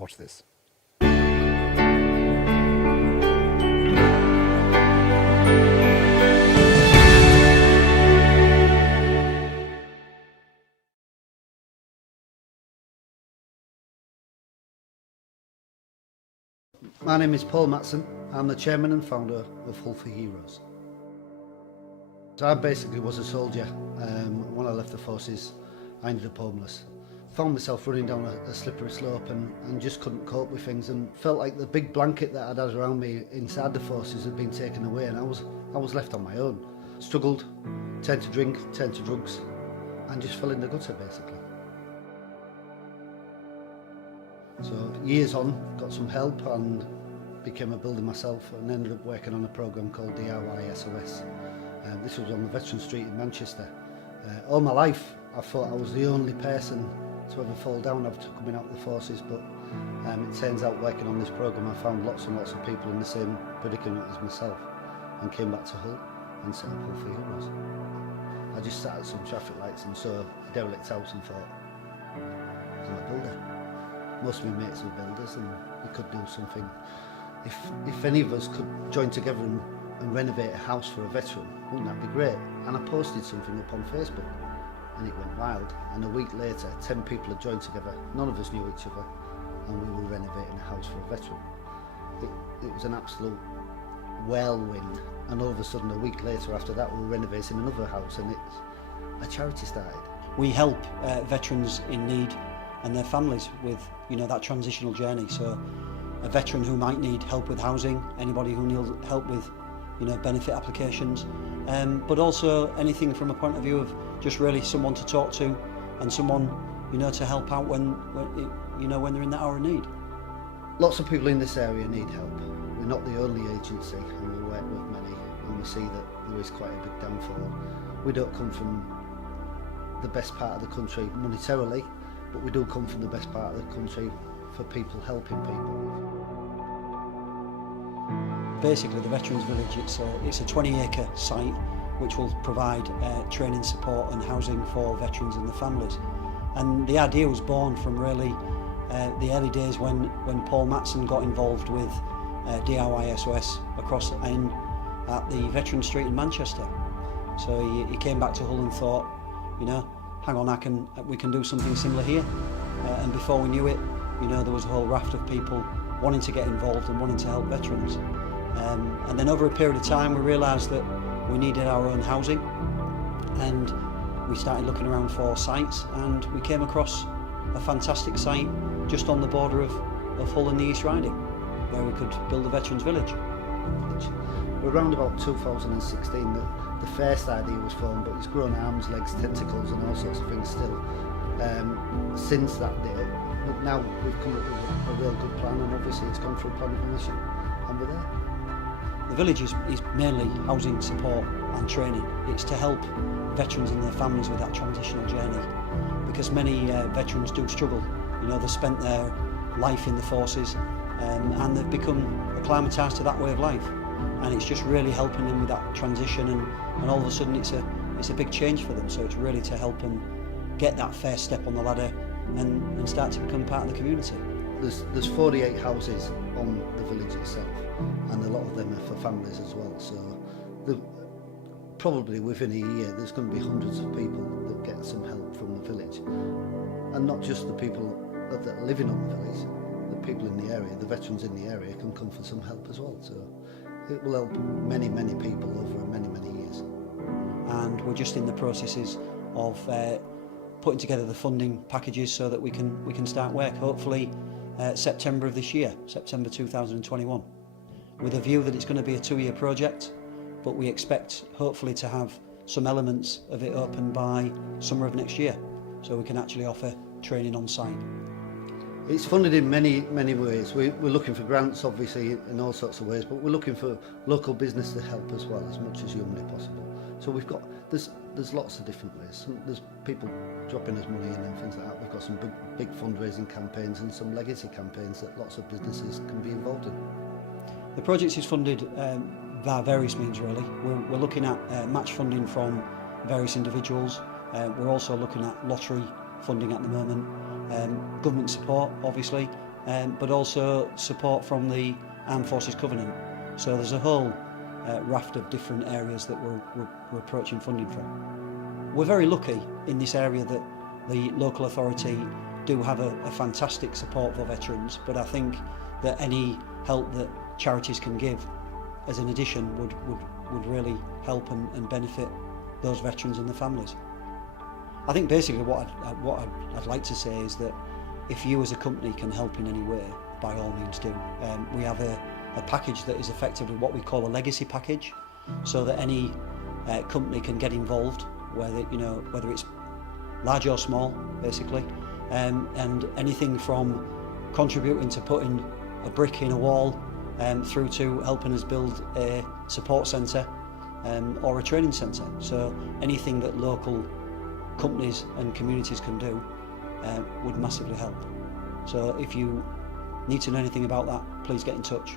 Watch this. My name is Paul Matson. I'm the chairman and founder of Hull for Heroes. So I basically was a soldier. When I left the forces, I ended up homeless. Found myself running down a slippery slope and just couldn't cope with things, and felt like the big blanket that I'd had around me inside the forces had been taken away, and I was left on my own. Struggled, turned to drink, turned to drugs, and just fell in the gutter basically. So years on, got some help and became a builder myself, and ended up working on a programme called DIY SOS. This was on the Veteran Street in Manchester. All my life I thought I was the only person to ever fall down after coming out of the forces, but it turns out working on this programme I found lots and lots of people in the same predicament as myself, and came back to Hull and set up Hull for Heroes. I just sat at some traffic lights and saw a derelict house and thought, I'm a builder. Most of my mates were builders, and we could do something. If any of us could join together and renovate a house for a veteran, wouldn't that be great? And I posted something up on Facebook, and it went wild. And a week later, 10 people had joined together. None of us knew each other, and we were renovating a house for a veteran. It was an absolute whirlwind. And all of a sudden, a week later after that, we were renovating another house, and a charity started. We help veterans in need and their families with, that transitional journey. So a veteran who might need help with housing, anybody who needs help with, benefit applications, but also anything from a point of view of just really someone to talk to and someone, to help out when they're in that hour of need. Lots of people in this area need help. We're not the only agency, and we work with many, and we see that there is quite a big downfall. We don't come from the best part of the country monetarily, but we do come from the best part of the country for people helping people. Basically, the Veterans Village, it's a 20-acre site which will provide training support and housing for veterans and their families. And the idea was born from really the early days when Paul Matson got involved with DIY SOS across in at the Veteran Street in Manchester. So he came back to Hull and thought, hang on, we can do something similar here. And before we knew it, there was a whole raft of people wanting to get involved and wanting to help veterans. And then over a period of time, we realised that we needed our own housing, and we started looking around for sites, and we came across a fantastic site just on the border of Hull and the East Riding, where we could build a Veterans Village. Around about 2016, the first idea was formed, but it's grown arms, legs, tentacles and all sorts of things still since that day. But now we've come up with a real good plan, and obviously it's gone through planning permission, and we're there. The village is mainly housing support and training. It's to help veterans and their families with that transitional journey, because many veterans do struggle. They've spent their life in the forces and they've become acclimatised to that way of life, and it's just really helping them with that transition, and all of a sudden it's a big change for them. So it's really to help them get that first step on the ladder and start to become part of the community. There's 48 houses on the village itself, and a lot of them are for families as well. So probably within a year there's going to be hundreds of people that get some help from the village, and not just the people that are living on the village. The people in the area, the veterans in the area, can come for some help as well. So it will help many people over many years. And we're just in the processes of putting together the funding packages so that we can start work, hopefully September of this year, September 2021, with a view that it's going to be a 2-year project, but we expect hopefully to have some elements of it open by summer of next year, so we can actually offer training on site. It's funded in many ways. We're looking for grants, obviously, in all sorts of ways, but we're looking for local business to help as well, as much as humanly possible. So there's lots of different ways. There's people dropping us money in and things like that. We've got some big fundraising campaigns and some legacy campaigns that lots of businesses can be involved in. The project is funded via various means, really. We're looking at match funding from various individuals. We're also looking at lottery funding at the moment, government support, obviously, but also support from the Armed Forces Covenant. So there's a whole raft of different areas that we're approaching funding from. We're very lucky in this area that the local authority do have a fantastic support for veterans, but I think that any help that charities can give as an addition would really help and benefit those veterans and their families. I think basically what I'd like to say is that if you as a company can help in any way, by all means do. We have a package that is effectively what we call a legacy package, so that any company can get involved, whether it's large or small, basically, and anything from contributing to putting a brick in a wall through to helping us build a support centre or a training centre. So anything that local companies and communities can do would massively help. So if you need to know anything about that, please get in touch.